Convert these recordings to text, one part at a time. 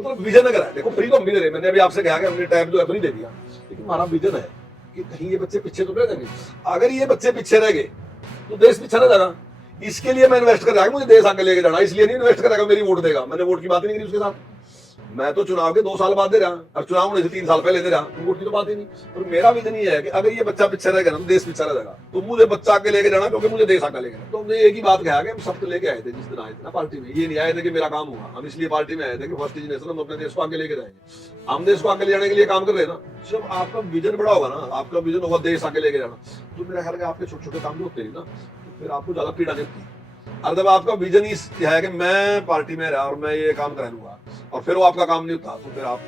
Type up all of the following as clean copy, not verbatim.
मतलब विजन अगर है, देखो फ्री तो हम भी दे रहे, मैंने अभी आपसे कहा कि हमने टैब जो है फ्री दे दिया, लेकिन हमारा विजन है कि कहीं ये बच्चे पीछे तो नहीं रह जाएंगे। अगर ये बच्चे पीछे रह गए तो देश पीछे रह जाएगा। इसके लिए मैं इन्वेस्ट कर रहा हूँ, मुझे देश आगे लेके जाना, इसलिए नहीं इन्वेस्ट करेगा मेरी वोट देगा। मैंने वोट की बात ही नहीं करी उसके साथ। मैं तो चुनाव के 2 साल बाद दे रहा, और चुनाव होने से 3 साल पहले दे रहा, तो वोट की तो बात ही नहीं। और मेरा विजन ये है कि अगर ये बच्चा पीछे रहेगा ना तो देश पीछे रह जाएगा। तो मुझे बच्चा आगे लेके जाना, क्योंकि मुझे देश आगे लेके जाना। तो हमने एक ही बात कहा कि हम सबको लेके आए थे जिस दिन आए थे ना पार्टी में, ये नहीं आए थे कि मेरा काम होगा। हम इसलिए पार्टी में आए थे कि फर्स्ट जनरेशन हम अपने देश को आगे लेके जाएंगे। हम देश को आगे ले जाने के लिए काम कर रहे हैं ना। जब आपका विजन बड़ा होगा ना, आपका विजन होगा देश आगे लेके जाना, तो मेरा ख्याल है आपके छोटे छोटे काम भी होते हैं ना, तो फिर आपको ज्यादा पीड़ा नहीं होती। और जब आपका विजन ही है कि मैं पार्टी में रहा और मैं ये काम करा लूंगा, और फिर वो आपका काम नहीं होता, तो फिर आप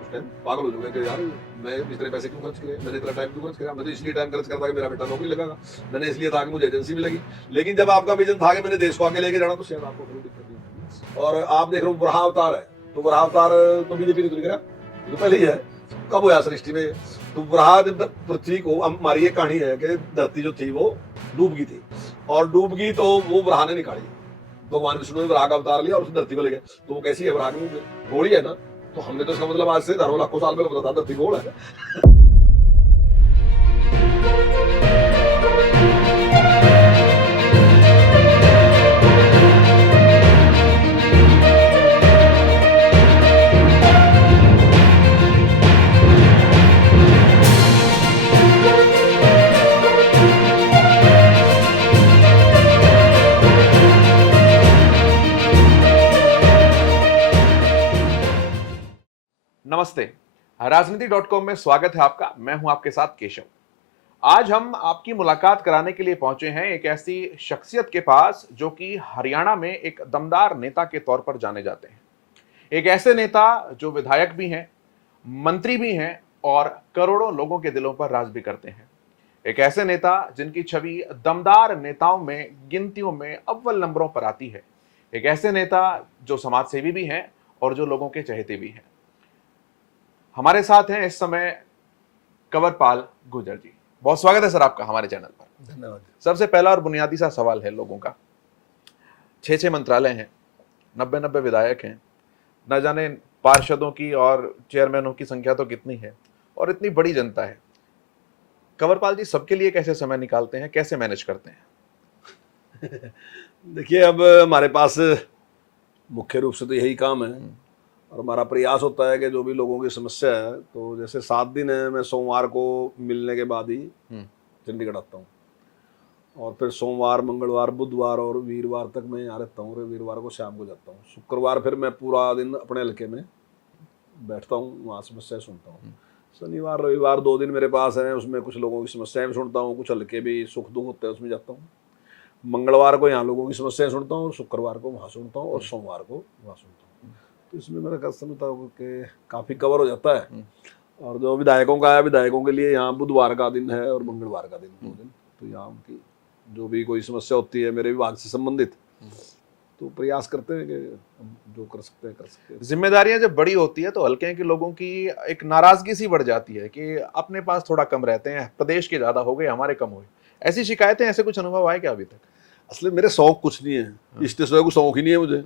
उस टाइम पागल हो जाओगे कि यार मैं इतने पैसे क्यों खर्च किए, मैंने इतना टाइम क्यों खर्च किया। मैं तो इसलिए टाइम खर्च करता कि मेरा बेटा नौकरी लगागा, मैंने इसलिए था कि मुझे एजेंसी भी लगी। लेकिन जब आपका विजन था कि मैंने देश को आगे लेके जाना, तो शायद आपको कोई दिक्कत नहीं होगी। और आप देख रहे हो वराह अवतार है, तो वराह अवतार तो बीजेपी ने तो नहीं करा, तो पहले ही है। कब हुआ सृष्टि में? तो वराह जब पृथ्वी को, हमारी एक कहानी है कि धरती जो थी वो डूब गई थी, और डूब गई तो वो वराह ने निकाली। भगवान विष्णु ने वराह का अवतार लिया और उस धरती को ले गए। तो वो कैसी है? वराह की घोड़ी है ना। तो हमने तो इसका मतलब आज से हजारों लाखों साल पहले पता था धरती गोल है। नमस्ते, राजनीति.com में स्वागत है आपका। मैं हूं आपके साथ केशव। आज हम आपकी मुलाकात कराने के लिए पहुंचे हैं एक ऐसी शख्सियत के पास जो कि हरियाणा में एक दमदार नेता के तौर पर जाने जाते हैं। एक ऐसे नेता जो विधायक भी हैं, मंत्री भी हैं और करोड़ों लोगों के दिलों पर राज भी करते हैं। एक ऐसे नेता जिनकी छवि दमदार नेताओं में गिनतियों में अव्वल नंबरों पर आती है। एक ऐसे नेता जो समाजसेवी भी हैं और जो लोगों के चहेते भी हैं। हमारे साथ हैं इस समय कंवरपाल गुर्जर जी। बहुत स्वागत है सर आपका हमारे चैनल पर। धन्यवाद। सबसे पहला और बुनियादी सा सवाल है लोगों का, 6 मंत्रालय हैं, 90 विधायक हैं, न जाने पार्षदों की और चेयरमैनों की संख्या तो कितनी है, और इतनी बड़ी जनता है। कंवरपाल जी सबके लिए कैसे समय निकालते हैं, कैसे मैनेज करते हैं? देखिए, अब हमारे पास मुख्य रूप से तो यही काम है, और हमारा प्रयास होता है कि जो भी लोगों की समस्या है, तो जैसे 7 दिन है, मैं सोमवार को मिलने के बाद ही चंडीगढ़ आता हूँ, और फिर सोमवार, मंगलवार, बुधवार और वीरवार तक मैं यहाँ रहता हूँ, और वीरवार को शाम को जाता हूँ। शुक्रवार फिर मैं पूरा दिन अपने हल्के में बैठता हूँ, वहाँ समस्याएं सुनता हूँ। शनिवार रविवार 2 दिन मेरे पास हैं, उसमें कुछ लोगों की समस्याएं भी सुनता हूँ, कुछ हल्के भी सुख दुख होते हैं उसमें जाता हूँ। मंगलवार को यहाँ लोगों की समस्याएं सुनता हूँ, और शुक्रवार को वहाँ सुनता हूँ, और सोमवार को वहाँ सुनता हूँ। तो इसमें मेरा समझता हूँ कि काफ़ी कवर हो जाता है। और जो विधायकों का है, विधायकों के लिए यहाँ बुधवार का दिन है और मंगलवार का दिन, 2 दिन, तो यहाँ उनकी जो भी कोई समस्या होती है मेरे विभाग से संबंधित, तो प्रयास करते हैं कि हम जो कर सकते हैं कर सकते हैं। जिम्मेदारियां जब बड़ी होती है तो हल्के के लोगों की एक नाराजगी सी बढ़ जाती है कि अपने पास थोड़ा कम रहते हैं, प्रदेश के ज्यादा हो गए, हमारे कम हो गए। ऐसी शिकायतें, ऐसे कुछ अनुभव आए क्या अभी तक? असली मेरे शौक कुछ नहीं है, इष्ट से कुछ शौक ही नहीं है मुझे।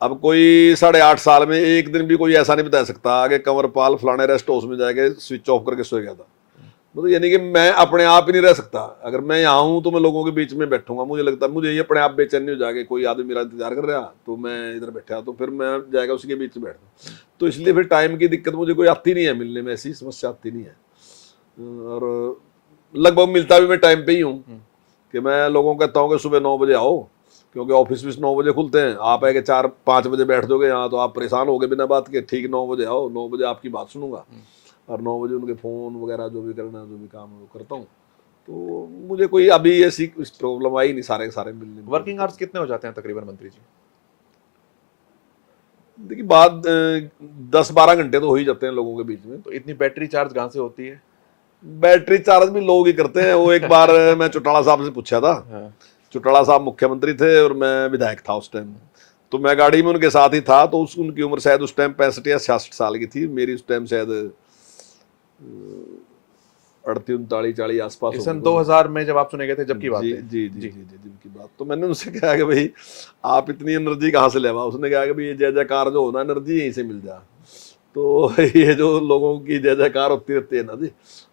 अब कोई 8.5 साल में एक दिन भी कोई ऐसा नहीं बता सकता कि कंवरपाल फलाने रेस्ट हाउस में जाके स्विच ऑफ करके सो गया था। मतलब यानी कि मैं अपने आप ही नहीं रह सकता। अगर मैं यहाँ हूँ तो मैं लोगों के बीच में बैठूंगा, मुझे लगता है मुझे ये अपने आप बेचैनी हो जाएगी, कोई आदमी मेरा इंतजार कर रहा तो मैं इधर बैठा, तो फिर मैं जाएगा उसी के बीच में बैठता। तो इसलिए फिर टाइम की दिक्कत मुझे कोई आती नहीं है, मिलने में ऐसी समस्या आती नहीं है। और लगभग मिलता भी मैं टाइम पे ही हूँ, कि मैं लोगों को कहता हूँ कि सुबह 9 बजे आओ, क्योंकि ऑफिस भी 9 बजे खुलते हैं। आप है कि 4-5 बजे बैठ दोगे यहाँ तो आप परेशान हो गए बिना बात के। ठीक 9 बजे आओ, 9 बजे आपकी बात सुनूंगा, और 9 बजे उनके फ़ोन वगैरह जो भी करना, जो भी काम वो करता हूँ। तो मुझे कोई अभी ऐसी प्रॉब्लम आई नहीं, सारे के सारे मिलने में। वर्किंग आवर्स कितने हो जाते हैं तकरीबन मंत्री जी? देखिए, बाद 10-12 घंटे तो हो ही जाते हैं लोगों के बीच में। तो इतनी बैटरी चार्ज कहाँ से होती है? बैटरी चार्ज भी लोग ही करते हैं। वो एक बार मैं चौटाला साहब से पूछा था। हाँ। चौटाला साहब मुख्यमंत्री थे और मैं विधायक था उस टाइम, तो मैं गाड़ी में उनके साथ ही था। तो उनकी उम्र शायद उस टाइम 65 या 66 साल की थी, मेरी उस टाइम शायद 38 39 40 आसपास सन होंगे। 2000 में जब आप चुने गए थे, जब की बात जी है। जी जी जी जी दिन की बात। तो मैंने उनसे कहा कि भाई आप इतनी एनर्जी कहाँ से ले आवा। उसने कहा कि भाई ये जय जयकार जो होना एनर्जी यहीं से मिल जा। तो ये जो लोगों की जय जयकार होती रहती है ना जी,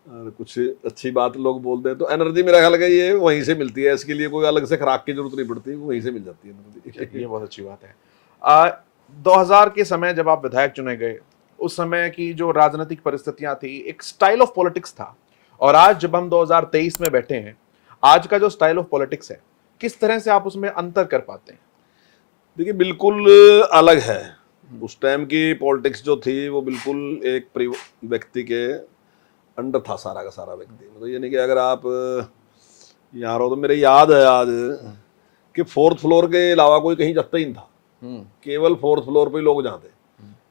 और कुछ अच्छी बात लोग बोलते हैं तो एनर्जी मेरा ख्याल है ये वहीं से मिलती है। इसके लिए कोई अलग से खुराक की जरूरत नहीं पड़ती, वहीं से मिल जाती है एनर्जी। ये बहुत अच्छी बात है। आ, 2000 के समय जब आप विधायक चुने गए, उस समय की जो राजनीतिक परिस्थितियां थी, एक स्टाइल ऑफ पॉलिटिक्स था, और आज जब हम 2023 में बैठे हैं, आज का जो स्टाइल ऑफ पॉलिटिक्स है, किस तरह से आप उसमें अंतर कर पाते हैं? देखिए बिल्कुल अलग है। उस टाइम की पॉलिटिक्स जो थी वो बिल्कुल एक व्यक्ति के अंडर था सारा का सारा व्यक्ति। मतलब ये नहीं कि अगर आप यहाँ रहो तो मेरे याद है आज कि 4th फ्लोर के अलावा कोई कहीं जाता ही नहीं था। केवल 4th फ्लोर पे ही लोग जाते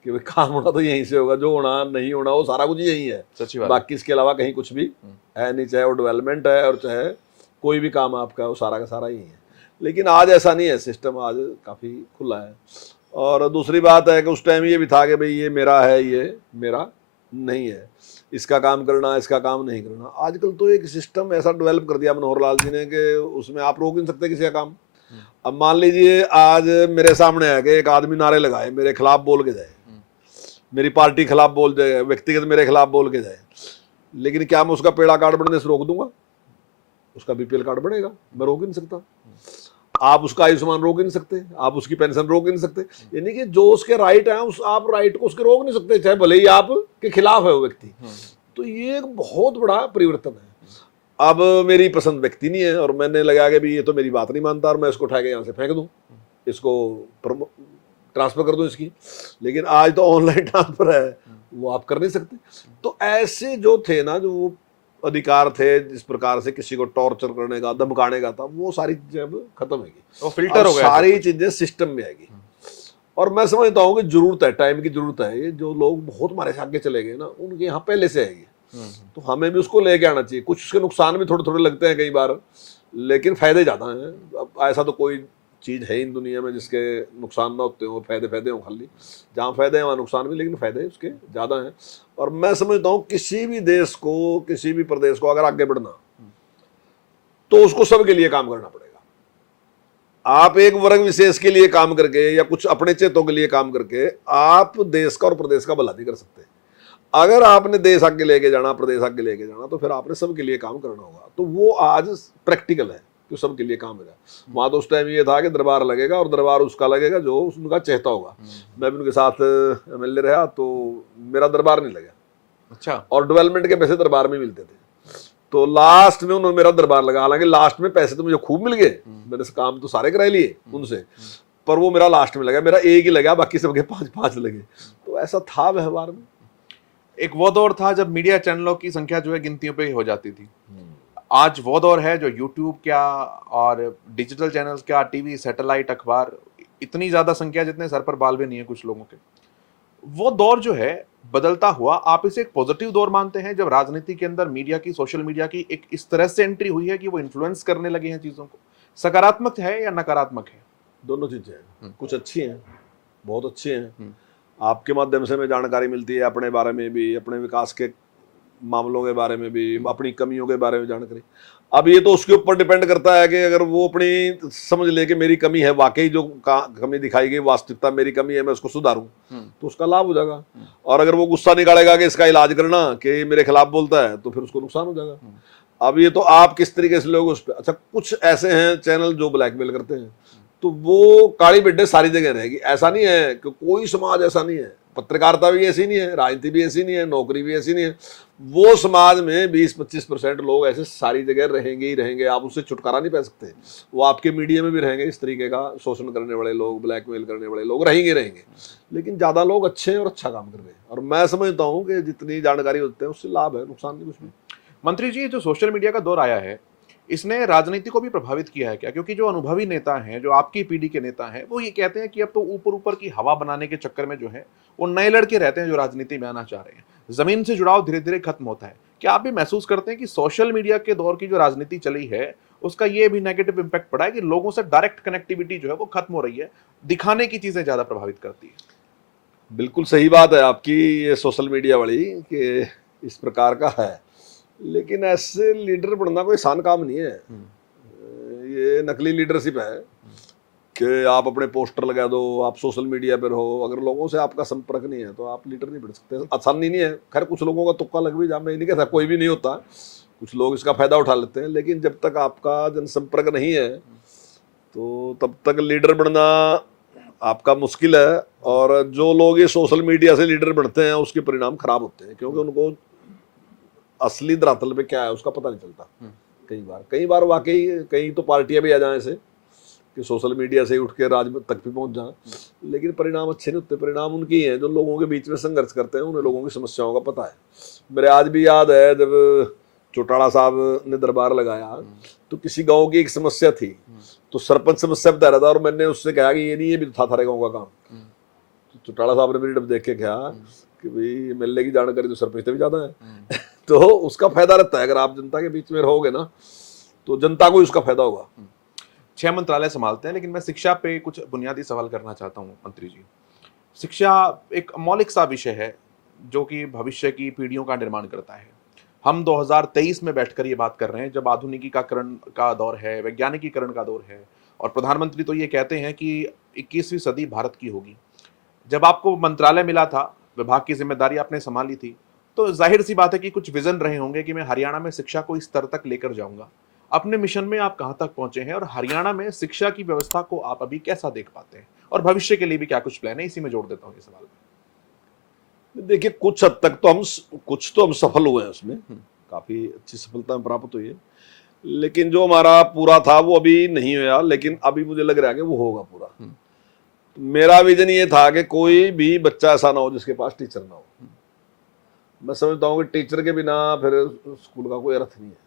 कि भाई काम होना तो यहीं से होगा, जो होना नहीं होना वो सारा कुछ यहीं है। सच्ची बात। बाकी इसके अलावा कहीं कुछ भी है नहीं, चाहे वो डेवलपमेंट है और चाहे कोई भी काम आपका वो सारा का सारा यहीं है। लेकिन आज ऐसा नहीं है, सिस्टम आज काफ़ी खुला है। और दूसरी बात है कि उस टाइम ये भी था कि भाई ये मेरा है, ये मेरा नहीं है, इसका काम करना, इसका काम नहीं करना। आजकल तो एक सिस्टम ऐसा डेवलप कर दिया मनोहर लाल जी ने कि उसमें आप रोक नहीं सकते किसी का काम। अब मान लीजिए आज मेरे सामने है कि एक आदमी नारे लगाए, मेरे खिलाफ बोल के जाए, मेरी पार्टी खिलाफ बोल जाए, व्यक्तिगत मेरे खिलाफ बोल के जाए, लेकिन क्या मैं उसका पेड़ा कार्ड बनने से रोक दूंगा? उसका बीपीएल कार्ड बनेगा, मैं रोक ही नहीं सकता। आप उसका आयुष्मान रोक ही नहीं सकते, आप उसकी पेंशन रोक ही नहीं सकते। यानी कि जो उसके राइट हैं उस आप राइट को उसके रोक नहीं सकते, चाहे भले ही आप के खिलाफ है वो व्यक्ति। तो ये एक बहुत बड़ा परिवर्तन है। अब मेरी पसंद व्यक्ति नहीं है और मैंने लगा कि भी ये तो मेरी बात नहीं मानता और मैं इसको उठा के यहाँ से फेंक दूँ, इसको ट्रांसफर कर दूँ इसकी। लेकिन आज तो ऑनलाइन ट्रांसफर है, वो आप कर नहीं सकते। तो ऐसे जो थे ना, जो अधिकार थे जिस प्रकार से किसी को टॉर्चर करने का, धमकाने का था, वो सारी चीजें अब खत्म होगी, वो फिल्टर हो गया, सारी चीजें सिस्टम में आएगी। और मैं समझता हूँ कि जरूरत है, टाइम की जरूरत है। ये जो लोग बहुत हमारे से आगे चले गए ना, उनके यहाँ पहले से आएगी, तो हमें भी उसको लेके आना चाहिए। कुछ उसके नुकसान भी थोड़े थोड़े लगते हैं कई बार, लेकिन फायदे ज्यादा हैं। अब ऐसा तो कोई चीज है इन दुनिया में जिसके नुकसान ना होते हो, फायदे फायदे हो। खाली जहाँ फायदे हैं वहाँ नुकसान भी, लेकिन फायदे उसके ज्यादा हैं। और मैं समझता हूँ किसी भी देश को, किसी भी प्रदेश को अगर आगे बढ़ना, तो उसको सबके लिए काम करना पड़ेगा। आप एक वर्ग विशेष के लिए काम करके या कुछ अपने चेतों के लिए काम करके आप देश का और प्रदेश का भला नहीं कर सकते। अगर आपने देश आगे लेके जाना, प्रदेश आगे लेके जाना, तो फिर आपने सबके लिए काम करना होगा। तो वो आज प्रैक्टिकल है कि सबके लिए काम होगा। वहां तो उस टाइम ये था कि दरबार लगेगा और दरबार उसका लगेगा जो उनका चेहता होगा। मैं भी उनके साथ एमएलए रहा तो मेरा दरबार नहीं लगा। अच्छा। और डेवलपमेंट के पैसे दरबार में मिलते थे, तो लास्ट में उन्होंने मेरा दरबार लगा। हालांकि लास्ट में पैसे तो मुझे खूब मिल गए, मैंने काम तो सारे करा लिए उनसे, पर वो मेरा लास्ट में लगा, मेरा एक ही लगा, बाकी सबके 5-5 लगे। तो ऐसा था व्यवहार में। एक वो दौर था जब मीडिया चैनलों की संख्या जो है गिनतियों पे ही हो जाती थी। आज वो दौर है जो यूट्यूब क्या और डिजिटल चैनल्स क्या, टीवी, सैटेलाइट, अखबार, इतनी ज्यादा संख्या जितने सर पर बाल भी नहीं है कुछ लोगों के। वो दौर जो है बदलता हुआ, आप इसे एक पॉजिटिव दौर मानते हैं जब राजनीति के अंदर मीडिया की, सोशल मीडिया की एक इस तरह से एंट्री हुई है कि वो इन्फ्लुएंस करने लगे हैं चीजों को? सकारात्मक है या नकारात्मक है? दोनों चीजें हैं, कुछ अच्छी हैं, बहुत अच्छी हैं। आपके माध्यम से हमें जानकारी मिलती है अपने बारे में भी, अपने विकास के मामलों के बारे में भी, अपनी कमियों के बारे में जानकारी। अब ये तो उसके ऊपर डिपेंड करता है कि अगर वो अपनी समझ ले कि मेरी कमी है, वाकई जो कमी दिखाई गई वास्तविकता मेरी कमी है, मैं उसको सुधारूं, तो उसका लाभ हो जाएगा। और अगर वो गुस्सा निकालेगा कि इसका इलाज करना, कि मेरे खिलाफ बोलता है, तो फिर उसको नुकसान हो जाएगा। अब ये तो आप किस तरीके से लोग उस पर। अच्छा, कुछ ऐसे हैं चैनल जो ब्लैकमेल करते हैं, तो वो काली बिड्डे सारी जगह रहेगी। ऐसा नहीं है कि कोई समाज ऐसा नहीं है, पत्रकारिता भी ऐसी नहीं है, राजनीति भी ऐसी नहीं है, नौकरी भी ऐसी नहीं है। वो समाज में 20-25% लोग ऐसे सारी जगह रहेंगे ही रहेंगे, आप उससे छुटकारा नहीं पा सकते। वो आपके मीडिया में भी रहेंगे, इस तरीके का शोषण करने वाले लोग, ब्लैकमेल करने वाले लोग रहेंगे। लेकिन ज़्यादा लोग अच्छे हैं और अच्छा काम कर रहे हैं। और मैं समझता हूँ कि जितनी जानकारी होती है उससे लाभ है, नुकसान नहीं कुछ भी। मंत्री जी, जो सोशल मीडिया का दौर आया है, इसने राजनीति को भी प्रभावित किया है क्या? क्योंकि जो अनुभवी नेता हैं, जो आपकी पीढ़ी के नेता हैं, वो ये कहते हैं कि अब तो ऊपर ऊपर की हवा बनाने के चक्कर में जो है वो नए लड़के रहते हैं जो राजनीति में आना चाह रहे हैं। जमीन से जुड़ाव धीरे धीरे खत्म होता है। क्या आप भी महसूस करते हैं कि सोशल मीडिया के दौर की जो राजनीति चली है उसका ये भी नेगेटिव इम्पैक्ट पड़ा है कि लोगों से डायरेक्ट कनेक्टिविटी जो है वो खत्म हो रही है, दिखाने की चीजें ज्यादा प्रभावित करती है? बिल्कुल सही बात है आपकी, ये सोशल मीडिया वाली कि इस प्रकार का है। लेकिन ऐसे लीडर बनना कोई आसान काम नहीं है। ये नकली लीडरशिप है कि आप अपने पोस्टर लगा दो, आप सोशल मीडिया पर हो, अगर लोगों से आपका संपर्क नहीं है तो आप लीडर नहीं बन सकते। आसानी नहीं है। खैर कुछ लोगों का तुक्का लग भी जा, मैं ये नहीं कहता कोई भी नहीं होता, कुछ लोग इसका फायदा उठा लेते हैं, लेकिन जब तक आपका जनसंपर्क नहीं है तो तब तक लीडर बनना आपका मुश्किल है। और जो लोग ये सोशल मीडिया से लीडर बनते हैं उसके परिणाम खराब होते हैं, क्योंकि उनको असली धरातल पे क्या है उसका पता नहीं चलता। कई बार वाकई कई तो पार्टियां भी आ जाए ऐसे कि सोशल मीडिया से उठ के राज तक भी पहुंच जाए, लेकिन परिणाम अच्छे नहीं होते। परिणाम उनकी हैं जो लोगों के बीच में संघर्ष करते हैं, उन्हें लोगों की समस्याओं का पता है। मेरे आज भी याद है जब चौटाला साहब ने दरबार लगाया तो किसी गांव की एक समस्या थी, तो सरपंच समस्या बता रहा था और मैंने उससे कहा कि ये नहीं, ये भी था थारे गाँव का काम। तो चौटाला साहब ने मेरी डब देख के कहा कि भाई एमएलए की जानकारी तो सरपंच से भी ज्यादा है। तो उसका फायदा रहता है, अगर आप जनता के बीच में रहोगे ना तो जनता को उसका फायदा होगा। 6 मंत्रालय संभालते हैं, लेकिन मैं शिक्षा पे कुछ बुनियादी सवाल करना चाहता हूँ मंत्री जी। शिक्षा एक मौलिक सा विषय है जो कि भविष्य की पीढ़ियों का निर्माण करता है। हम 2023 में बैठकर ये बात कर रहे हैं जब आधुनिकीकरण का दौर है, वैज्ञानिकीकरण का दौर है, और प्रधानमंत्री तो ये कहते हैं कि 21वीं सदी भारत की होगी। जब आपको मंत्रालय मिला था, विभाग की जिम्मेदारी आपने संभाली थी, तो जाहिर सी बात है कि कुछ विजन रहे होंगे कि मैं हरियाणा में शिक्षा को इस स्तर तक लेकर जाऊंगा। अपने मिशन में आप कहां तक पहुंचे हैं और हरियाणा में शिक्षा की व्यवस्था को आप अभी कैसा देख पाते हैं, और भविष्य के लिए भी क्या कुछ प्लान है? इसी में जोड़ देता हूं ये सवाल। देखिए कुछ हद तक तो हम सफल हुए हैं, उसमें काफी अच्छी सफलता प्राप्त हुई है, लेकिन जो हमारा पूरा था वो अभी नहीं हुआ, लेकिन अभी मुझे लग रहा है कि वो होगा पूरा। तो मेरा विजन ये था कि कोई भी बच्चा ऐसा ना हो जिसके पास टीचर ना हो। मैं समझता हूँ कि टीचर के बिना फिर स्कूल का कोई अर्थ नहीं है।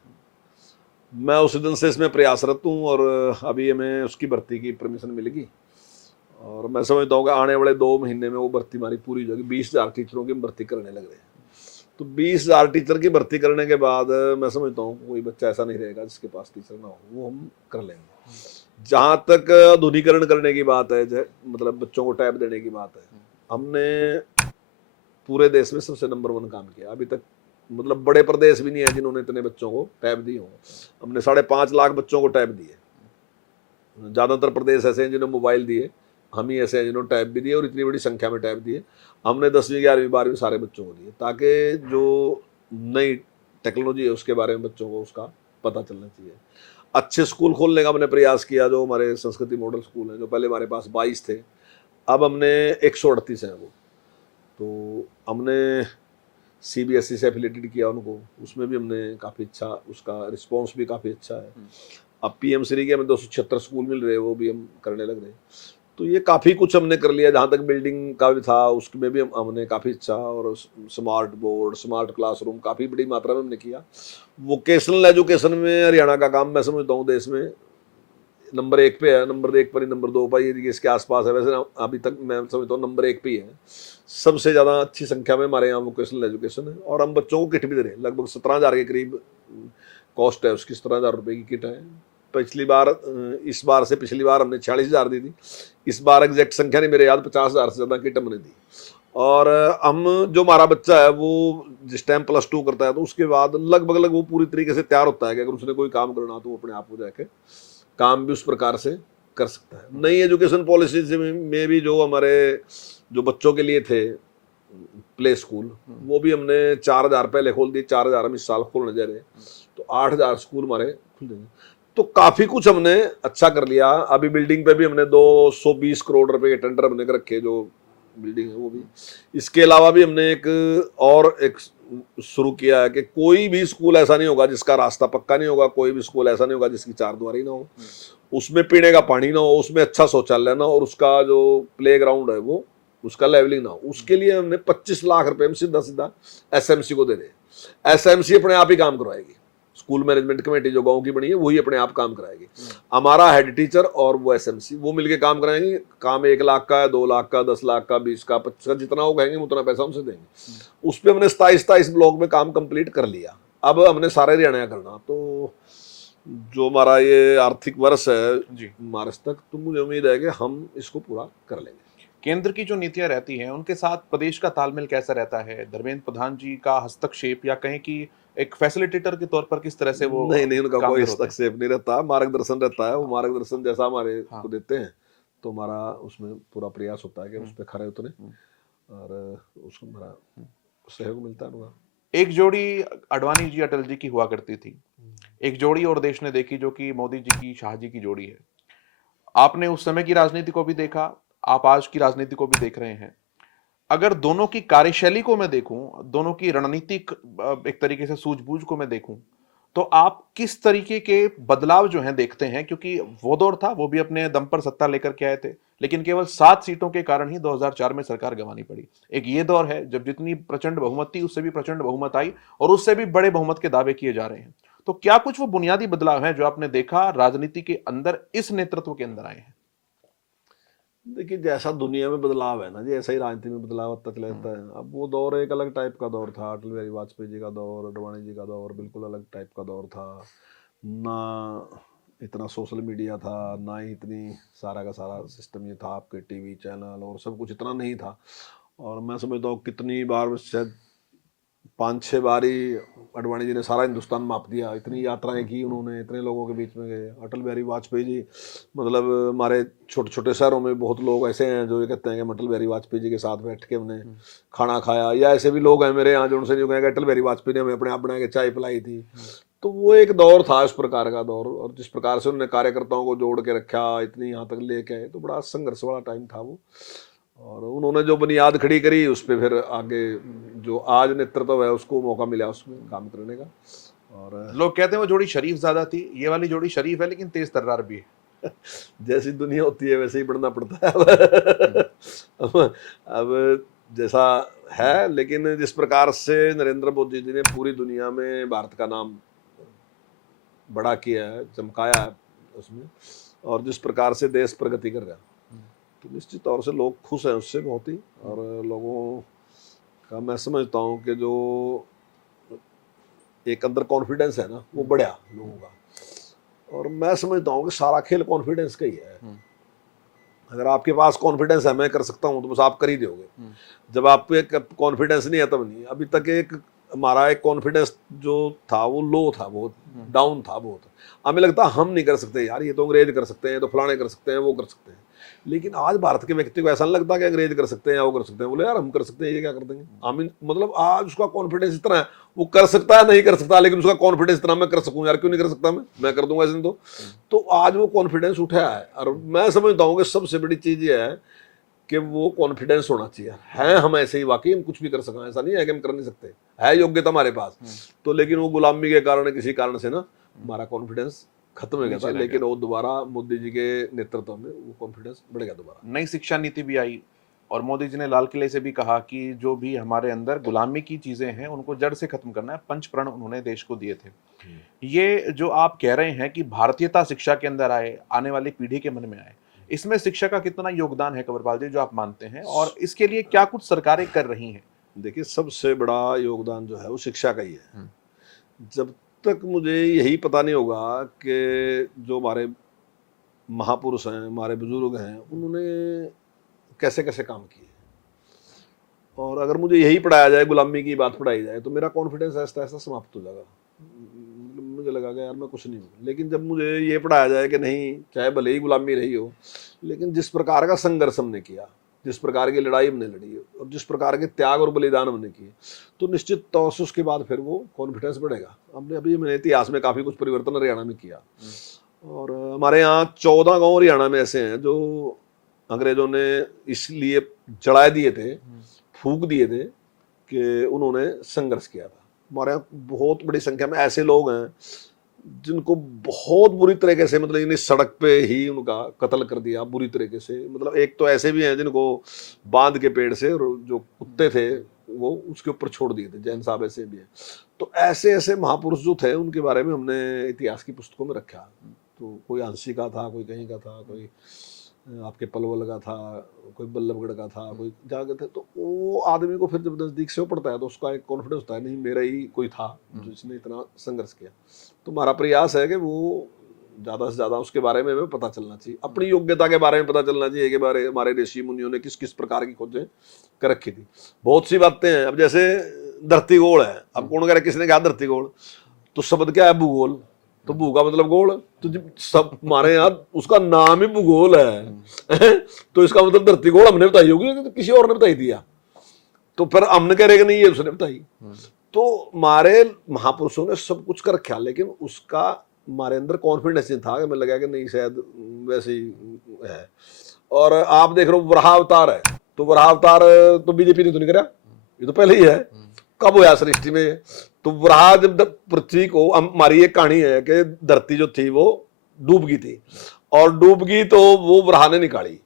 मैं उस दिन से इसमें प्रयासरत हूँ और अभी हमें उसकी भर्ती की परमिशन मिलेगी, और मैं समझता हूँ कि आने वाले 2 महीने में वो भर्ती हमारी पूरी हो जाएगी। 20,000 टीचरों की भर्ती करने लग रहे हैं। तो 20,000 टीचर की भर्ती करने के बाद मैं समझता हूँ कोई बच्चा ऐसा नहीं रहेगा जिसके पास टीचर ना हो, वो हम कर लेंगे। जहाँ तक आधुनिकीकरण करने की बात है, मतलब बच्चों को टैब देने की बात है, हमने पूरे देश में सबसे नंबर 1 काम किया अभी तक। मतलब बड़े प्रदेश भी नहीं है जिन्होंने इतने बच्चों को टैब दिए हों। हमने 5.5 लाख बच्चों को टैब दिए। ज़्यादातर प्रदेश ऐसे हैं जिन्होंने मोबाइल दिए, हम ही ऐसे हैं जिन्होंने टैब भी दिए, और इतनी बड़ी संख्या में टैब दिए। हमने 10वीं 11वीं 12वीं सारे बच्चों को दिए, ताकि जो नई टेक्नोलॉजी है उसके बारे में बच्चों को उसका पता चलना चाहिए। अच्छे स्कूल खोलने का हमने प्रयास किया, जो हमारे संस्कृति मॉडल स्कूल हैं, जो पहले हमारे पास 22 थे, अब हमने 138 हैं वो। तो हमने सीबीएसई से एफिलेटेड किया उनको, उसमें भी हमने काफ़ी अच्छा, उसका रिस्पॉन्स भी काफ़ी अच्छा है। अब पीएम श्री के हमें 276 स्कूल मिल रहे हैं, वो भी हम करने लग रहे हैं। तो ये काफ़ी कुछ हमने कर लिया। जहाँ तक बिल्डिंग का भी था उसमें भी हमने काफ़ी अच्छा, और स्मार्ट बोर्ड, स्मार्ट क्लासरूम काफ़ी बड़ी मात्रा में हमने किया। वोकेशनल एजुकेशन में हरियाणा का काम मैं समझता हूँ देश में नंबर 1 पे है। नंबर 1 पर ही, नंबर 2 पर ही, इसके आसपास है। वैसे अभी तक मैं समझता हूँ नंबर 1 पे ही है। सबसे ज़्यादा अच्छी संख्या में हमारे यहाँ वोकेशनल एजुकेशन है, और हम बच्चों को किट भी दे रहे हैं। लगभग 17,000 के करीब कॉस्ट है उसकी, 17,000 रुपये की किट है। पिछली बार, इस बार से पिछली बार हमने 46,000 दी थी। इस बार एग्जैक्ट संख्या नहीं मेरे याद, 50,000 से ज़्यादा किट हमने दी। और हम, जो हमारा बच्चा है वो जिस टाइम +2 करता है तो उसके बाद लगभग वो पूरी तरीके से तैयार होता है कि अगर उसने कोई काम करना तो वो अपने आप हो जाके काम भी उस प्रकार से कर सकता है। नई एजुकेशन पॉलिसीज में भी जो हमारे जो बच्चों के लिए थे प्ले स्कूल, वो भी हमने 4,000 पहले खोल दिए, 4,000 हम इस साल खोलने जा रहे हैं, तो 8,000 स्कूल हमारे खुल जाएंगे। तो काफी कुछ हमने अच्छा कर लिया। अभी बिल्डिंग पे भी हमने 220 करोड़ रुपए के टेंडर हमने कर रखे, जो बिल्डिंग है वो भी। इसके अलावा भी हमने एक शुरू किया है कि कोई भी स्कूल ऐसा नहीं होगा जिसका रास्ता पक्का नहीं होगा, कोई भी स्कूल ऐसा नहीं होगा जिसकी 4 दीवारी ना हो, उसमें पीने का पानी ना हो, उसमें अच्छा शौचालय ना हो, और उसका जो प्ले ग्राउंड है वो उसका लेवलिंग ना हो। उसके लिए हमने 25 लाख रुपए में सीधा सीधा एसएमसी को दे रहे हैं। एसएमसी अपने आप ही काम करवाएगी। स्कूल मैनेजमेंट कमेटी जो गांव की बनी है वही अपने आप काम कराएगी। हमारा हेड टीचर और वो एसएमसी, वो मिलके काम कराएंगे। काम 1 लाख का, 2 लाख का, 10 लाख का, 20 का, 25 का, जितना वो कहेंगे उतना पैसा उनसे देंगे। उस पर हमने 27 ब्लॉक में काम कंप्लीट कर लिया। अब हमने सारे हरियाणा करना। तो जो हमारा ये आर्थिक वर्ष है मार्च तक, तो मुझे उम्मीद है कि हम इसको पूरा कर लेंगे। केंद्र की जो नीतियां रहती हैं उनके साथ प्रदेश का तालमेल कैसा रहता है? धर्मेंद्र प्रधान जी का हस्तक्षेप या कहें कि एक फैसिलिटेटर के तौर पर किस तरह से वो नहीं नहीं, उनका कोई कामगर होते हैं? हस्तक्षेप नहीं रहता, मार्गदर्शन रहता है। वो हाँ, मार्गदर्शन जैसा हमारे हाँ। को देते हैं, तो हमारा उसमें पूरा प्रयास होता है कि उस हुँ, पर खरे उतरे, हुँ, और उसको हमारा हुँ। सहयोग मिलता है उनका। एक जोड़ी अडवाणी जी, अटल जी की हुआ करती थी। एक जोड़ी और देश ने देखी जो कि मोदी जी की, शाह जी की जोड़ी है। आपने उस समय की राजनीति को भी देखा, आप आज की राजनीति को भी देख रहे हैं। अगर दोनों की कार्यशैली को मैं देखूं, दोनों की रणनीतिक एक तरीके से सूझबूझ को मैं देखूं, तो आप किस तरीके के बदलाव जो हैं देखते हैं? क्योंकि वो दौर था, वो भी अपने दम पर सत्ता लेकर के आए थे, लेकिन केवल 7 सीटों के कारण ही 2004 में सरकार गंवानी पड़ी। एक ये दौर है जब जितनी प्रचंड बहुमत थी, उससे भी प्रचंड बहुमत आई और उससे भी बड़े बहुमत के दावे किए जा रहे हैं। तो क्या कुछ वो बुनियादी बदलाव हैं जो आपने देखा राजनीति के अंदर इस नेतृत्व के अंदर आए हैं? देखिए, जैसा दुनिया में बदलाव है ना जी, ऐसा ही राजनीति में बदलाव आता चला हुँ, जाता है। अब वो दौर एक अलग टाइप का दौर था, अटल बिहारी वाजपेयी जी का दौर, अडवाणी जी का दौर बिल्कुल अलग टाइप का दौर था। ना इतना सोशल मीडिया था, ना ही इतनी सारा का सारा सिस्टम ये था, आपके टीवी चैनल और सब कुछ इतना नहीं था। और मैं समझता हूँ कितनी बार, शायद 5-6 बार ही अडवाणी जी ने सारा हिंदुस्तान माप दिया। इतनी यात्राएं की उन्होंने, इतने लोगों के बीच में गए। अटल बिहारी वाजपेयी जी, मतलब हमारे छोटे छोटे शहरों में बहुत लोग ऐसे हैं जो ये कहते हैं कि अटल बिहारी वाजपेयी जी के साथ बैठ के हमने हुँ, खाना खाया, या ऐसे भी लोग हैं मेरे यहाँ जो उनसे जो कहेंगे अटल बिहारी वाजपेयी ने हमें अपने आप बना के चाय पिलाई थी। हुँ। तो वो एक दौर था, इस प्रकार का दौर, और जिस प्रकार से उन्होंने कार्यकर्ताओं को जोड़ के रखा, इतनी यहाँ तक लेके आए, तो बड़ा संघर्ष वाला टाइम था वो। और उन्होंने जो बुनियाद खड़ी करी, उस पर फिर आगे जो आज नेतृत्व है उसको मौका मिला उसमें काम करने का। और लोग कहते हैं वो जोड़ी शरीफ ज़्यादा थी, ये वाली जोड़ी शरीफ है लेकिन तेज़ तर्रार भी है। जैसी दुनिया होती है वैसे ही बढ़ना पड़ता है। हुँ, अब जैसा है, लेकिन जिस प्रकार से नरेंद्र मोदी जी ने पूरी दुनिया में भारत का नाम बड़ा किया है, चमकाया है उसमें, और जिस प्रकार से देश प्रगति कर रहा है, हुँ, तो निश्चित तौर से लोग खुश हैं उससे बहुत ही। हुँ, और लोगों का मैं समझता हूँ कि जो एक अंदर कॉन्फिडेंस है ना, वो हुँ, बढ़ा लोगों का। और मैं समझता हूँ कि सारा खेल कॉन्फिडेंस का ही है। हुँ, अगर आपके पास कॉन्फिडेंस है मैं कर सकता हूँ, तो बस आप कर ही दोगे। हुँ, जब आप पे कॉन्फिडेंस नहीं है तब नहीं। अभी तक एक हमारा एक कॉन्फिडेंस जो था वो लो था, बहुत हुँ, डाउन था बहुत। हमें लगता हम नहीं कर सकते यार, ये तो अंग्रेज कर सकते हैं, ये तो फलाने कर सकते हैं, वो कर सकते हैं। लेकिन आज भारत के व्यक्ति को ऐसा नहीं लगता कि अंग्रेज कर सकते हैं या वो कर सकते हैं। बोले यार हम कर सकते हैं, ये क्या कर देंगे। आमीन, मतलब आज उसका कॉन्फिडेंस इतना है, वो कर सकता है नहीं कर सकता, लेकिन उसका कॉन्फिडेंस इतना, मैं कर सकूं यार, क्यों नहीं कर सकता, मैं कर दूंगा ऐसे। हुँ, तो आज वो कॉन्फिडेंस उठा है। और मैं समझता हूँ कि सबसे बड़ी चीज ये है कि वो कॉन्फिडेंस होना चाहिए। है हम ऐसे ही, वाकई हम कुछ भी कर सकें, ऐसा नहीं है कि हम कर नहीं सकते, है योग्यता हमारे पास। हुँ, तो लेकिन वो गुलामी के कारण, किसी कारण से ना, हुँ, हमारा कॉन्फिडेंस खत्म हो गया था। नीचे रह गया। लेकिन वो दोबारा मोदी जी के नेतृत्व में वो कॉन्फिडेंस बढ़ गया दोबारा। नई शिक्षा नीति भी आई और मोदी जी ने लाल किले से भी कहा कि जो भी हमारे अंदर गुलामी की चीजें हैं उनको जड़ से खत्म करना है। पंच प्रण उन्होंने देश को दिए थे। ये जो आप कह रहे हैं कि भारतीयता शिक्षा के अंदर आए, आने वाली पीढ़ी के मन में आए, इसमें शिक्षा का कितना योगदान है कंवरपाल जी, जो आप मानते हैं, और इसके लिए क्या कुछ सरकारें कर रही हैं? देखिए, सबसे बड़ा योगदान जो है वो शिक्षा का ही है। हुँ, जब तक मुझे यही पता नहीं होगा कि जो हमारे महापुरुष हैं, हमारे बुजुर्ग हैं, उन्होंने कैसे कैसे काम किए, और अगर मुझे यही पढ़ाया जाए, गुलामी की बात पढ़ाई जाए, तो मेरा कॉन्फिडेंस ऐसा ऐसा समाप्त हो जाएगा। मुझे लगा कि यार मैं कुछ नहीं हूँ। लेकिन जब मुझे ये पढ़ाया जाए कि नहीं, चाहे भले ही गुलामी रही हो, लेकिन जिस प्रकार का संघर्ष हमने किया, जिस प्रकार की लड़ाई हमने लड़ी, और जिस प्रकार के त्याग और बलिदान हमने किए, तो निश्चित तौर से उसके बाद फिर वो कॉन्फिडेंस बढ़ेगा। हमने अभी मैंने इतिहास में काफ़ी कुछ परिवर्तन हरियाणा में किया। हुँ, और हमारे यहाँ 14 गांव हरियाणा में ऐसे हैं जो अंग्रेजों ने इसलिए जला दिए थे, हुँ, फूक दिए थे, कि उन्होंने संघर्ष किया था। हमारे यहाँ बहुत बड़ी संख्या में ऐसे लोग हैं जिनको बहुत बुरी तरीके से, मतलब इन्हें सड़क पे ही उनका कत्ल कर दिया बुरी तरीके से। मतलब एक तो ऐसे भी हैं जिनको बांध के पेड़ से, और जो कुत्ते थे वो उसके ऊपर छोड़ दिए थे, जैन साहब ऐसे भी हैं। तो ऐसे ऐसे महापुरुष जो थे उनके बारे में हमने इतिहास की पुस्तकों में रखा। तो कोई आंसी का था, कोई कहीं का था, कोई आपके पलवल का था, कोई बल्लभगढ़ का था, कोई जाके थे। तो वो आदमी को फिर जब नज़दीक से वो पड़ता है तो उसका एक कॉन्फिडेंस होता है, नहीं मेरा ही कोई था हुँ, जिसने इतना संघर्ष किया। तो हमारा प्रयास है कि वो ज्यादा से ज्यादा उसके बारे में हमें पता चलना चाहिए, अपनी योग्यता के बारे में पता चलना चाहिए कि बारे हमारे ऋषि मुनियों ने किस किस प्रकार की खोजें कर रखी थी। बहुत सी बातें हैं, अब जैसे धरती गोल है, अब कौन कह रहा है, किसने कहा धरती गोल, तो शब्द क्या है, भूगोल, तो भू का मतलब गोल, तो जब सब हमारे यहाँ उसका नाम ही भूगोल है तो इसका मतलब धरती गोल हमने बताई होगी, तो किसी और ने बताई दिया, तो फिर हमने कह रहे कि नहीं ये उसने बताई। तो हमारे महापुरुषों ने सब कुछ कर रखा, लेकिन उसका हमारे अंदर कॉन्फिडेंस नहीं था कि मैं लगा कि नहीं शायद वैसे ही है। और आप देख रहे हो वराह अवतार है, तो वराह अवतार तो बीजेपी ने तो नहीं करा, ये तो पहले ही है, कब हुआ सृष्टि में, तो वराह जब पृथ्वी को, हमारी एक कहानी है कि धरती जो थी वो डूब गई थी, और डूब गई तो वो वराह ने निकाली,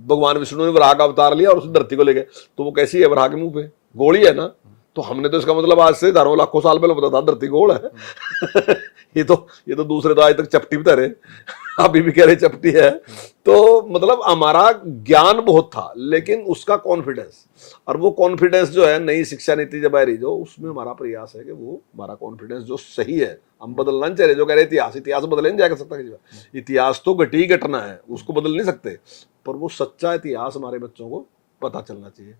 भगवान विष्णु ने वराह का अवतार लिया और उस धरती को ले गए, तो वो कैसी है, वराह के मुंह पे गोली है ना, तो हमने तो इसका मतलब आज से हजारों लाखों साल पहले पता था धरती गोल है ये तो दूसरे तो आज तक चपटी बता रहे अभी भी कह रहे चपटी है। तो मतलब हमारा ज्ञान बहुत था, लेकिन उसका कॉन्फिडेंस, और वो कॉन्फिडेंस जो है नई शिक्षा नीति जब आ रही जो, उसमें हमारा प्रयास है कि वो हमारा कॉन्फिडेंस जो सही है, हम बदलना नहीं चाह रहे। जो कह रहे इतिहास बदले नहीं जा सकता, इतिहास तो घटी घटना है, उसको बदल नहीं सकते, पर वो सच्चा इतिहास हमारे बच्चों को पता चलना चाहिए।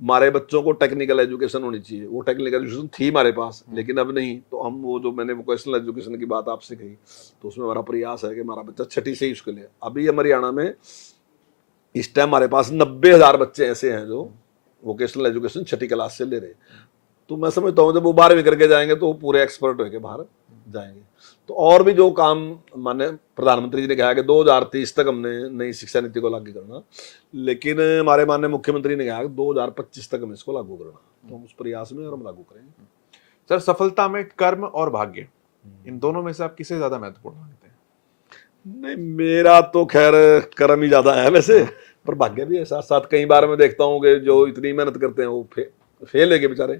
हमारे बच्चों को टेक्निकल एजुकेशन होनी चाहिए, वो टेक्निकल एजुकेशन थी हमारे पास, लेकिन अब नहीं, तो हम वो जो मैंने वोकेशनल एजुकेशन की बात आपसे कही, तो उसमें हमारा प्रयास है कि हमारा बच्चा छठी से ही उसके लिए, अभी हमारे हरियाणा में इस टाइम हमारे पास 90,000 बच्चे ऐसे हैं जो वोकेशनल एजुकेशन छठी क्लास से ले रहे, तो मैं समझता हूँ जब वो 12वीं करके जाएंगे तो पूरे एक्सपर्ट होकर बाहर जाएंगे। तो और भी जो काम माने प्रधानमंत्री जी ने कहा कि 2030 तक हमने नई शिक्षा नीति को लागू करना, लेकिन हमारे माननीय मुख्यमंत्री ने कहा कि 2025 तक हमें इसको लागू करना, तो हम उस प्रयास में और हम लागू करेंगे। सर, सफलता में कर्म और भाग्य, इन दोनों में से आप किसे ज्यादा महत्वपूर्ण मानते हैं? नहीं, मेरा तो खैर कर्म ही ज्यादा है वैसे, पर भाग्य भी है साथ साथ। कई बार मैं देखता हूँ कि जो इतनी मेहनत करते हैं वो फेल है के बेचारे।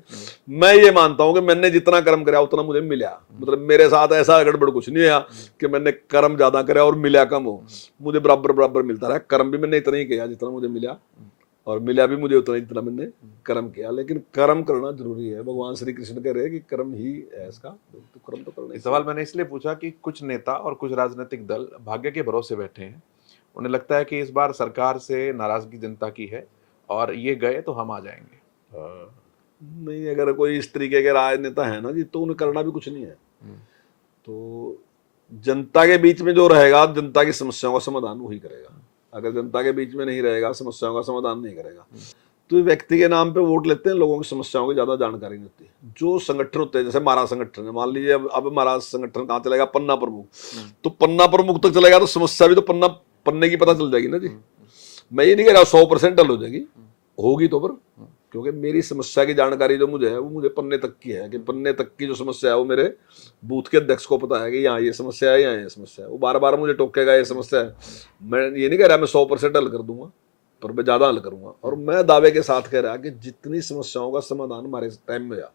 मैं ये मानता हूं कि मैंने जितना कर्म कराया उतना मुझे मिला, मतलब मेरे साथ ऐसा गड़बड़ कुछ नहीं है कि मैंने कर्म ज्यादा कराया और मिला कम हो, मुझे बराबर बराबर मिलता रहा। कर्म भी मैंने इतना ही किया जितना मुझे मिला, और मिला भी मुझे उतना ही जितना मैंने कर्म किया, लेकिन कर्म करना जरूरी है। भगवान श्री कृष्ण कह रहे हैं कि कर्म ही है इसका, तो कर्म तो करना। सवाल मैंने इसलिए पूछा कि कुछ नेता और कुछ राजनीतिक दल भाग्य के भरोसे बैठे हैं, उन्हें लगता है कि इस बार सरकार से नाराजगी जनता की है और ये गए तो हम आ जाएंगे। नहीं, अगर कोई इस तरीके के राजनेता है ना जी, तो उन्हें करना भी कुछ नहीं है। तो जनता के बीच में जो रहेगा, जनता की समस्याओं का समाधान वही करेगा। अगर जनता के बीच में नहीं रहेगा, समस्याओं का समाधान नहीं करेगा। तो व्यक्ति के नाम पे वोट लेते हैं, लोगों की समस्याओं की ज्यादा जानकारी नहीं होती। जो संगठन होते हैं, जैसे हमारा संगठन है, मान लीजिए अब हमारा संगठन कहाँ चलेगा, पन्ना प्रमुख, तो पन्ना प्रमुख तक चलेगा तो समस्या भी तो पन्ने की पता चल जाएगी ना जी। मैं ये नहीं कह रहा 100% हल हो जाएगी, होगी तो, पर क्योंकि मेरी समस्या की जानकारी जो मुझे है वो मुझे पन्ने तक की है, कि पन्ने तक की जो समस्या है वो मेरे बूथ के अध्यक्ष को पता है कि यहाँ ये समस्या है, यहाँ ये समस्या है। वो बार बार मुझे टोकेगा ये समस्या है। मैं ये नहीं कह रहा मैं 100% हल कर दूंगा, पर मैं ज्यादा हल करूंगा। और मैं दावे के साथ कह रहा कि जितनी समस्याओं का समाधान हमारे टाइम में हुआ,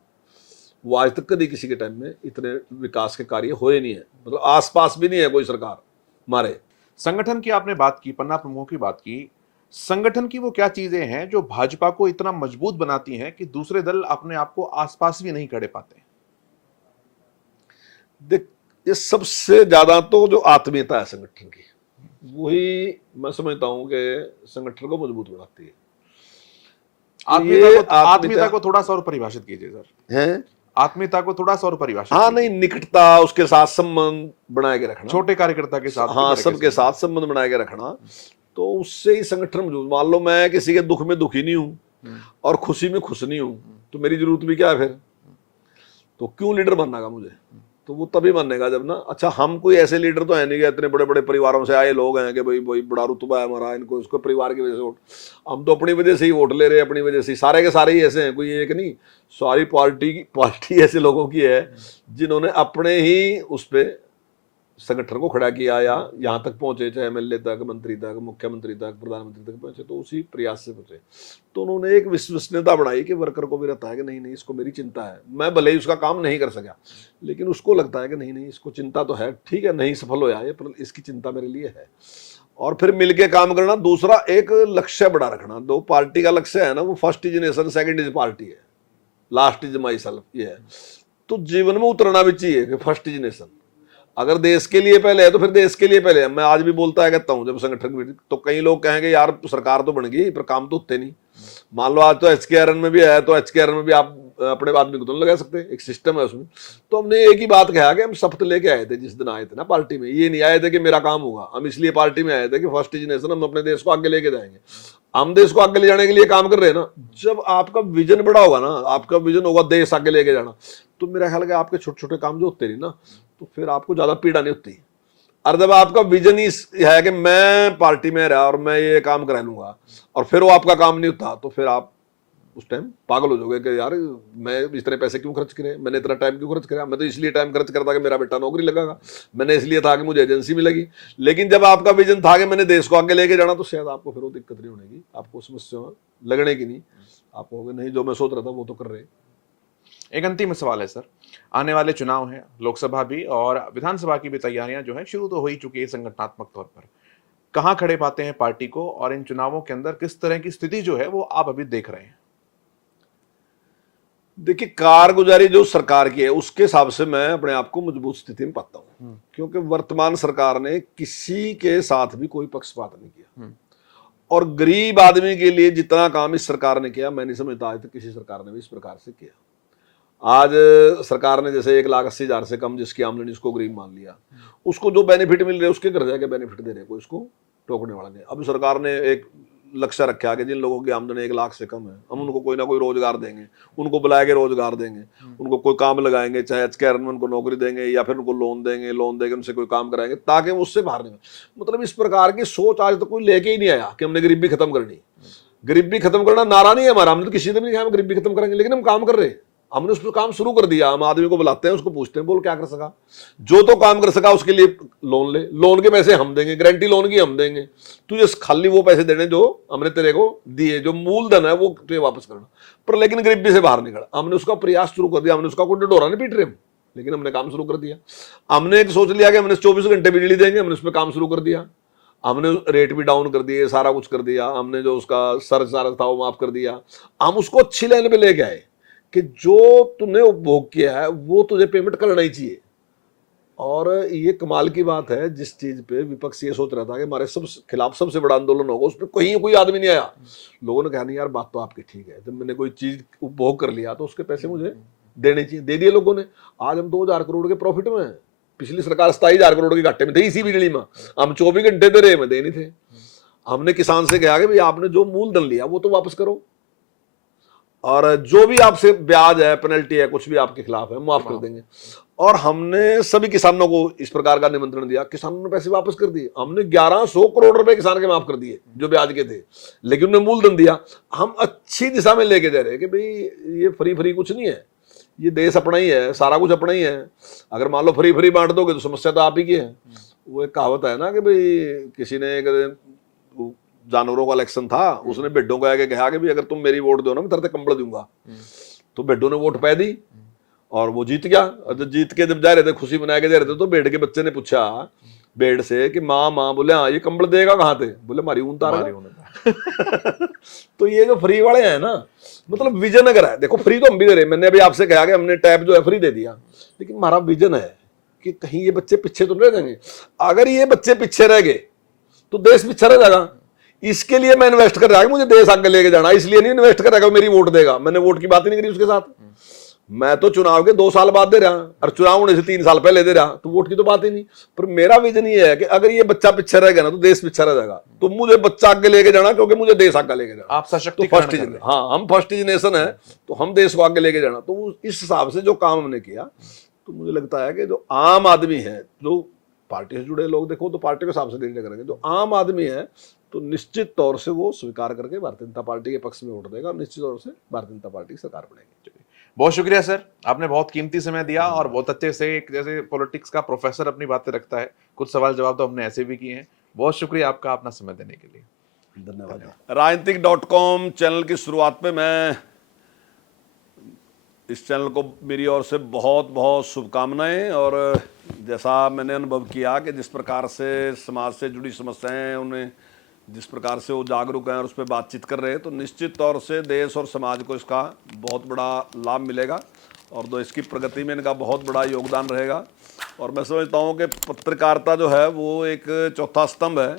वो आज तक कभी किसी के टाइम में इतने विकास के कार्य हुए नहीं है, मतलब आसपास भी नहीं है कोई सरकार हमारे। संगठन की आपने बात की, पन्ना प्रमुख की बात की, संगठन की वो क्या चीजें हैं जो भाजपा को इतना मजबूत बनाती हैं कि दूसरे दल अपने आप को आसपास भी नहीं खड़े पाते? देख, ये सबसे ज्यादा तो जो आत्मीयता है संगठन की, वही मैं समझता हूं कि संगठन को मजबूत बनाती है। आत्मीयता को थोड़ा सा और परिभाषित कीजिए सर। है आत्मीयता को थोड़ा सा और परिभाषित हाँ, कीजिए। नहीं, निकटता, उसके साथ संबंध बनाए के रखना, छोटे कार्यकर्ता के साथ, हाँ, सबके साथ संबंध बनाए के रखना, तो उससे ही संगठन मजबूत। मान लो मैं किसी के दुख में दुखी नहीं हूं और खुशी में खुश नहीं हूं, तो मेरी जरूरत भी क्या है फिर? तो क्यों लीडर बनना का मुझे? तो वो तभी मानेगा जब ना, अच्छा हम कोई ऐसे लीडर तो है नहीं कि इतने बड़े बड़े परिवारों से आए लोग हैं कि भाई भाई बड़ा रुतबा है हमारा, इनको इसको परिवार की वजह से वोट, हम तो अपनी वजह से ही वोट ले रहे हैं, अपनी वजह से सारे के सारे ही ऐसे हैं, कोई एक नहीं, सारी पार्टी ऐसे लोगों की है जिन्होंने अपने ही उस पर संगठन को खड़ा किया या यहाँ तक पहुंचे, चाहे एमएलए तक, मंत्री तक, मुख्यमंत्री तक, प्रधानमंत्री तक पहुंचे, तो उसी प्रयास से पहुंचे। तो उन्होंने एक विश्वसनीयता बढ़ाई कि वर्कर को भी रहता है कि नहीं नहीं इसको मेरी चिंता है, मैं भले ही उसका काम नहीं कर सका, लेकिन उसको लगता है कि नहीं नहीं इसको चिंता तो है, ठीक है नहीं सफल होया ये, पर इसकी चिंता मेरे लिए है। और फिर मिलके काम करना। दूसरा, एक लक्ष्य बड़ा रखना। दो पार्टी का लक्ष्य है ना, वो first is nation, second is party है, लास्ट इज माई सेल्फ, ये है। तो जीवन में उतरना भी चाहिए कि फर्स्ट इज नेशन। अगर देश के लिए पहले है तो फिर देश के लिए पहले है। मैं आज भी बोलता है कहता हूँ जब संगठन मीटिंग, तो कई लोग कहेंगे यार सरकार तो बन गई पर काम तो होते नहीं। मान लो आज तो HKRN में भी है, तो HKRN में भी आप अपने आदमी को तो नहीं लगा सकते, एक सिस्टम है उसमें। तो हमने एक ही बात कहा कि हम शपथ लेके आए थे जिस दिन आए थे ना पार्टी में, ये नहीं आए थे कि मेरा काम होगा, हम इसलिए पार्टी में आए थे कि फर्स्ट इज नेशन, हम अपने देश को आगे लेके जाएंगे। हम देश को आगे ले जाने के लिए काम कर रहे हैं ना। जब आपका विजन बड़ा होगा ना, आपका विजन होगा देश आगे लेके जाना, तो मेरा ख्याल है आपके छोटे छोटे काम जो होते नहीं ना, तो फिर आपको ज्यादा पीड़ा नहीं होती। और जब आपका विजन ही है कि मैं पार्टी में रहा और मैं ये काम करा लूंगा, और फिर वो आपका काम नहीं होता, तो फिर आप उस टाइम पागल हो जाओगे कि यार मैं इस तरह पैसे क्यों खर्च करे, मैंने इतना टाइम क्यों खर्च करा, मैं तो इसलिए टाइम खर्च करता कि मेरा बेटा नौकरी लगागा, मैंने इसलिए था कि मुझे एजेंसी मिलेगी। लेकिन जब आपका विजन था कि मैंने देश को आगे लेके जाना, तो शायद आपको फिर वो दिक्कत नहीं होगी, आपको समस्या लगने की नहीं, आप कहोगे नहीं जो मैं सोच रहा था वो तो कर रहे। एक अंतिम सवाल है सर, आने वाले चुनाव हैं, लोकसभा भी और विधानसभा की भी तैयारियां जो है शुरू तो हो ही चुकी है संगठनात्मक तौर पर। कहाँ खड़े पाते हैं पार्टी को, और इन चुनावों के अंदर किस तरह की स्थिति जो है वो आप अभी देख रहे हैं? देखिए, कारगुजारी जो सरकार की है उसके हिसाब से मैं अपने आप को मजबूत स्थिति में पाता हूँ, क्योंकि वर्तमान सरकार ने किसी के साथ भी कोई पक्षपात नहीं किया, और गरीब आदमी के लिए जितना काम इस सरकार ने किया, मैं नहीं समझता आज तक किसी सरकार ने भी इस प्रकार से किया। आज सरकार ने जैसे 1,80,000 से कम जिसकी आमदनी, उसको गरीब मान लिया, उसको जो बेनिफिट मिल रहे हैं उसके घर जाके बेनिफिट दे रहे, कोई उसको टोकने वाला नहीं। अब सरकार ने एक लक्ष्य रखा कि जिन लोगों की आमदनी 1 लाख से कम है, हम उनको कोई ना कोई रोजगार देंगे, उनको बुला के रोजगार देंगे, उनको कोई काम लगाएंगे, चाहे HKRN में उनको नौकरी देंगे या फिर उनको लोन देंगे उनसे कोई काम कराएंगे ताकि वो उससे बाहर नहीं। मतलब इस प्रकार की सोच आज तक कोई लेके ही नहीं आया कि हमने गरीबी खत्म करनी। गरीबी खत्म करना नारा नहीं है हमारा, हमने तो किसी ने भी नहीं कहा हम गरीबी खत्म करेंगे, लेकिन हम काम कर रहे हैं, हमने उस पर काम शुरू कर दिया। हम आदमी को बुलाते हैं, उसको पूछते हैं बोल क्या कर सका, जो तो काम कर सका उसके लिए लोन ले, लोन के पैसे हम देंगे, गारंटी लोन की हम देंगे, तुझे खाली वो पैसे देने जो हमने तेरे को दिए, जो मूलधन है वो तुझे वापस करना, पर लेकिन गरीबी से बाहर निकल। हमने उसका प्रयास शुरू कर दिया, हमने उसका कोई डोरा नहीं पीट रहे, लेकिन हमने काम शुरू कर दिया। हमने एक सोच लिया कि हमने 24 घंटे बिजली देंगे, हमने उस पर काम शुरू कर दिया, हमने रेट भी डाउन कर दिए, सारा कुछ कर दिया, हमने जो उसका सर्च था वो माफ कर दिया। हम उसको अच्छी लाइन पे लेके आए कि जो तूने उपभोग किया है वो तुझे पेमेंट करना ही चाहिए। और ये कमाल की बात है, जिस चीज पे विपक्ष ये सोच रहा था कि हमारे सब खिलाफ सबसे बड़ा आंदोलन होगा, उस पर कहीं कोई आदमी नहीं आया। लोगों ने कहा नहीं यार बात तो आपकी ठीक है, जब मैंने कोई चीज उपभोग कर लिया तो उसके पैसे मुझे देने चाहिए, दे दिए लोगों ने। आज हम 2,000 करोड़ के प्रॉफिट में हैं, पिछली सरकार 27,000 करोड़ के घाटे में थे इसी बिजली में, हम 24 घंटे दे रहे, में दे नहीं थे। हमने किसान से कहा कि भाई आपने जो मूलधन लिया वो तो वापस करो, और जो भी आपसे ब्याज है, पेनल्टी है, कुछ भी आपके खिलाफ है, माफ कर देंगे। और हमने सभी किसानों को इस प्रकार का निमंत्रण दिया, किसानों ने पैसे वापस कर दिए। हमने 1100 करोड़ रुपए किसान के माफ कर दिए जो ब्याज के थे, लेकिन उन्हें मूलधन दिया। हम अच्छी दिशा में लेके जा रहे हैं कि भाई ये फ्री कुछ नहीं है, ये देश अपना ही है, सारा कुछ अपना ही है। अगर मान लो फ्री बांट दोगे तो समस्या तो आप ही की है। वो एक कहावत है ना कि भाई किसी ने एक जानवरों का इलेक्शन था, उसने भेड्डों को आगे कहा कि भी अगर तुम मेरी वोट दो ना मैं तेरे कंबल दूंगा, तो भेड्डों ने वोट पै दी और वो जीत गया। और जब जीत के जब जा रहे थे, खुशी मना के जा रहे थे, तो भेड़ के बच्चे ने पूछा भेड़ से कि माँ, बोले हाँ ये कंबल देगा कहाँ थे, बोले हमारी ऊन तारेगा। तो ये जो फ्री वाले हैं ना, मतलब विजन अगर है, देखो फ्री तो हम भी दे रहे, मैंने अभी आपसे कहा कि हमने टैब जो है फ्री दे दिया, लेकिन हमारा विजन है कि कहीं ये बच्चे पीछे तो नहीं रह जाएंगे। अगर ये बच्चे पीछे रह गए तो देश पीछे रह जाएगा। इसके लिए मैं इन्वेस्ट कर रहा है, मुझे देश आगे लेके जाना, इसलिए नहीं इन्वेस्ट कर रहा है मेरी वोट देगा। मैंने वोट की बात ही नहीं करी उसके साथ, मैं तो चुनाव के 2 साल बाद दे रहा, और चुनाव होने से 3 साल पहले दे रहा, तो वोट की तो बात ही नहीं। पर मेरा विजन ये है कि अगर ये बच्चा पीछे रहेगा ना तो देश पीछे रह जाएगा, तो मुझे बच्चा आगे लेके जाना, क्योंकि मुझे देश आगे लेके जाना। आप सशक्तिकरण तो फर्स्ट, हाँ हम फर्स्ट जनरेशन है, तो हम देश को आगे लेके जाना। तो इस हिसाब से जो काम हमने किया, तो मुझे लगता है कि जो आम आदमी है, जो पार्टी से जुड़े लोग, देखो तो पार्टी के हिसाब से निर्णय करेंगे, जो आम आदमी है तो निश्चित तौर से वो स्वीकार करके भारतीय जनता पार्टी के पक्ष में वोट देगा, और निश्चित तौर से भारतीय जनता पार्टी की सरकार बनेगी। बहुत शुक्रिया सर, आपने बहुत कीमती समय दिया और बहुत अच्छे से, एक जैसे पॉलिटिक्स का प्रोफेसर अपनी बातें रखता है, कुछ सवाल जवाब तो हमने ऐसे भी किए हैं। बहुत शुक्रिया आपका अपना समय देने के लिए, धन्यवाद। राजनीतिक.com चैनल की शुरुआत पे मैं इस चैनल को मेरी ओर से बहुत बहुत शुभकामनाएं। और जैसा मैंने अनुभव किया कि जिस प्रकार से समाज से जुड़ी समस्याएं हैं, उन्हें जिस प्रकार से वो जागरूक हैं और उस पर बातचीत कर रहे हैं, तो निश्चित तौर से देश और समाज को इसका बहुत बड़ा लाभ मिलेगा। और देश की प्रगति में इनका बहुत बड़ा योगदान रहेगा। और मैं समझता हूँ कि पत्रकारिता जो है वो एक चौथा स्तंभ है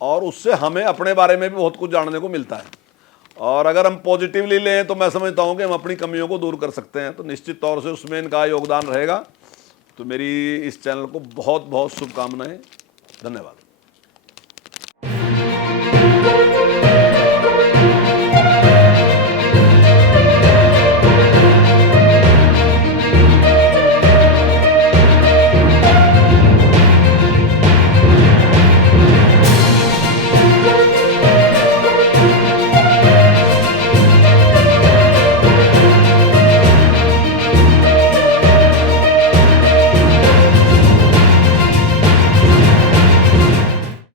और उससे हमें अपने बारे में भी बहुत कुछ जानने को मिलता है। और अगर हम पॉजिटिवली लें तो मैं समझता हूँ कि हम अपनी कमियों को दूर कर सकते हैं, तो निश्चित तौर से उसमें इनका योगदान रहेगा। तो मेरी इस चैनल को बहुत बहुत शुभकामनाएं। धन्यवाद।